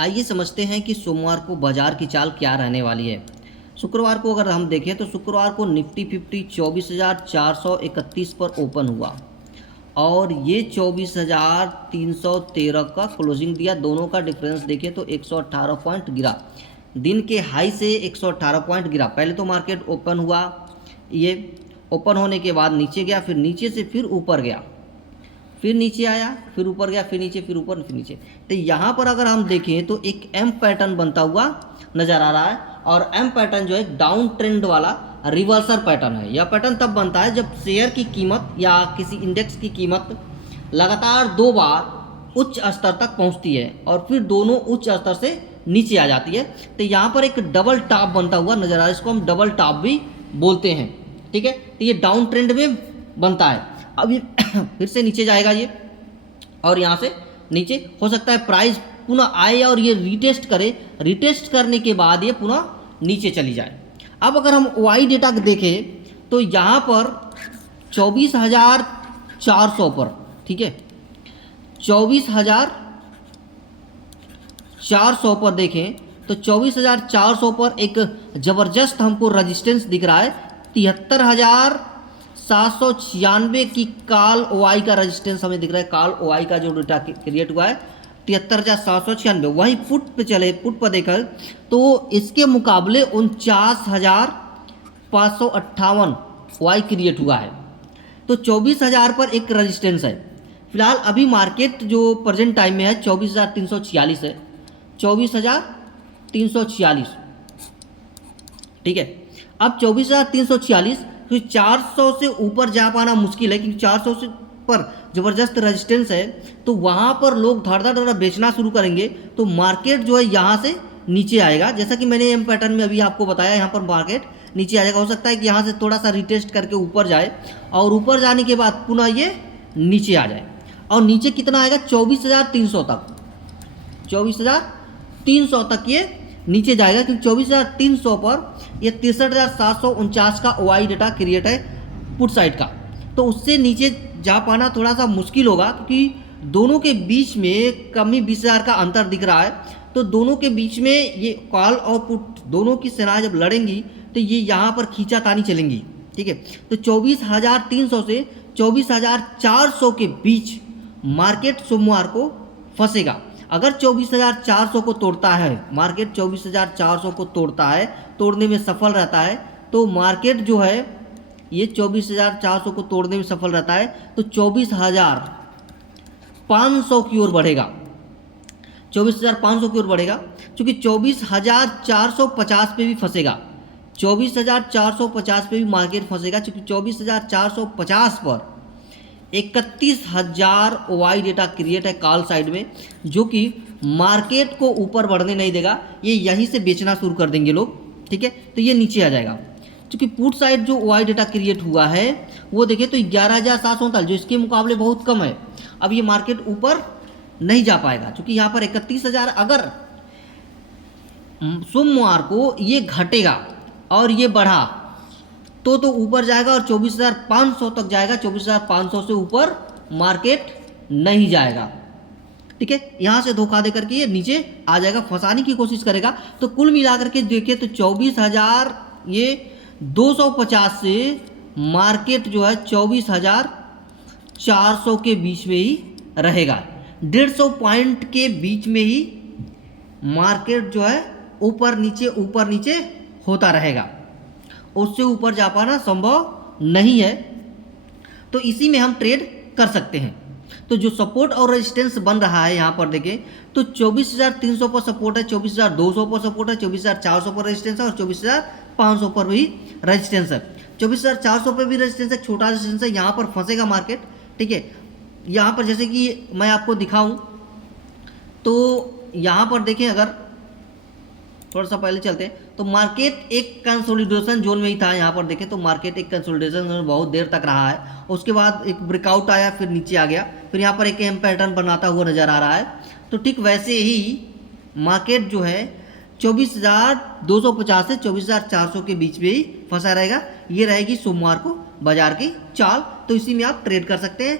आइए समझते हैं कि सोमवार को बाजार की चाल क्या रहने वाली है। शुक्रवार को अगर हम देखें तो शुक्रवार को निफ्टी 24,431 पर ओपन हुआ और ये 24,313 का क्लोजिंग दिया। दोनों का डिफरेंस देखें तो 118 पॉइंट गिरा, दिन के हाई से 118 पॉइंट गिरा। पहले तो मार्केट ओपन हुआ, ये ओपन होने के बाद नीचे गया, फिर नीचे से फिर ऊपर गया, फिर नीचे आया, फिर ऊपर गया, फिर नीचे, फिर ऊपर, फिर नीचे। तो यहाँ पर अगर हम देखें तो एक एम पैटर्न बनता हुआ नज़र आ रहा है और एम पैटर्न जो है डाउन ट्रेंड वाला रिवर्सल पैटर्न है। यह पैटर्न तब बनता है जब शेयर की कीमत या किसी इंडेक्स की कीमत लगातार 2 बार उच्च स्तर तक पहुँचती है और फिर दोनों उच्च स्तर से नीचे आ जाती है। तो यहाँ पर एक डबल टॉप बनता हुआ नज़र आ रहा है, इसको हम डबल टॉप भी बोलते हैं। ठीक है, तो ये डाउन ट्रेंड में बनता है। अब ये फिर से नीचे जाएगा ये, और यहाँ से नीचे हो सकता है प्राइस पुनः आए और ये रिटेस्ट करे, रिटेस्ट करने के बाद ये पुनः नीचे चली जाए। अब अगर हम वाई डेटा देखें तो यहाँ पर 24,400 पर, ठीक है, 24,400 पर देखें तो 24,400 पर एक ज़बरदस्त हमको रजिस्टेंस दिख रहा है। 73,796 की कॉल ओआई का रजिस्टेंस हमें दिख रहा है। कॉल ओआई का जो डेटा क्रिएट हुआ है 73,796, वही पुट पे चले, पुट पर देखकर तो इसके मुकाबले 49,558 ओआई क्रिएट हुआ है। तो 24,000 पर एक रजिस्टेंस है। फिलहाल अभी मार्केट जो प्रेजेंट टाइम में है 24,346 है, 24,346, ठीक है। अब 24,346 तो 400 से ऊपर जा पाना मुश्किल है, क्योंकि 400 से पर ज़बरदस्त रेजिस्टेंस है। तो वहाँ पर लोग धड़ बेचना शुरू करेंगे, तो मार्केट जो है यहाँ से नीचे आएगा। जैसा कि मैंने एम पैटर्न में अभी आपको बताया, यहाँ पर मार्केट नीचे आ जाएगा। हो सकता है कि यहाँ से थोड़ा सा रिटेस्ट करके ऊपर जाए और ऊपर जाने के बाद पुनः ये नीचे आ जाए। और नीचे कितना आएगा? 24,300 तक, 24,300 तक ये नीचे जाएगा, क्योंकि 24,300 पर ये 63,749 का ओआई डेटा क्रिएट है पुट साइड का। तो उससे नीचे जा पाना थोड़ा सा मुश्किल होगा, क्योंकि दोनों के बीच में कम ही 20,000 का अंतर दिख रहा है। तो दोनों के बीच में ये कॉल और पुट दोनों की सेनाएं जब लड़ेंगी तो ये यहाँ पर खींचातानी चलेंगी, ठीक है। तो 24,300 से 24,400 के बीच मार्केट सोमवार को फंसेगा। अगर 24,400 को तोड़ता है, मार्केट 24,400 को तोड़ता है, तोड़ने में सफल रहता है, तो मार्केट जो है ये 24,400 को तोड़ने में सफल रहता है तो 24,500 की ओर बढ़ेगा, 24,500 की ओर बढ़ेगा। क्योंकि 24,450 पे भी फंसेगा, 24,450 पे भी मार्केट फंसेगा, क्योंकि 24,450 पर 31,000 ओआई डेटा क्रिएट है कॉल साइड में, जो कि मार्केट को ऊपर बढ़ने नहीं देगा। ये यहीं से बेचना शुरू कर देंगे लोग, ठीक है। तो ये नीचे आ जाएगा। क्योंकि पुट साइड जो ओआई डेटा क्रिएट हुआ है वो देखिए तो 11,749, जो इसके मुकाबले बहुत कम है। अब ये मार्केट ऊपर नहीं जा पाएगा, क्योंकि यहाँ पर 31,000 अगर सोमवार को ये घटेगा और ये बढ़ा तो ऊपर जाएगा और 24,500 तक जाएगा। 24,500 से ऊपर मार्केट नहीं जाएगा, ठीक है। यहाँ से धोखा दे करके ये नीचे आ जाएगा, फंसाने की कोशिश करेगा। तो कुल मिलाकर के देखें तो 24,250 से मार्केट जो है 24,400 के बीच में ही रहेगा। 150 पॉइंट के बीच में ही मार्केट जो है ऊपर नीचे होता रहेगा, उससे ऊपर जा पाना संभव नहीं है। तो इसी में हम ट्रेड कर सकते हैं। तो जो सपोर्ट और रेजिस्टेंस बन रहा है यहाँ पर देखें तो 24,300 पर सपोर्ट है, 24,200 पर सपोर्ट है, 24,400 पर रेजिस्टेंस है और 24,500 पर भी रेजिस्टेंस है। 24,400 पर भी रेजिस्टेंस है, छोटा रेजिस्टेंस है, यहाँ पर फंसेगा मार्केट, ठीक है। यहाँ पर जैसे कि मैं आपको दिखाऊं तो यहाँ पर देखें, अगर थोड़ा सा पहले चलते हैं तो मार्केट एक कंसोलिडेशन जोन में ही था। यहाँ पर देखें तो मार्केट एक कंसोलिडेशन जोन बहुत देर तक रहा है, उसके बाद एक ब्रेकआउट आया, फिर नीचे आ गया, फिर यहाँ पर एक एम पैटर्न बनाता हुआ नज़र आ रहा है। तो ठीक वैसे ही मार्केट जो है 24,250 से 24,400 के बीच में ही फंसा रहेगा। ये रहेगी सोमवार को बाजार की चाल। तो इसी में आप ट्रेड कर सकते हैं।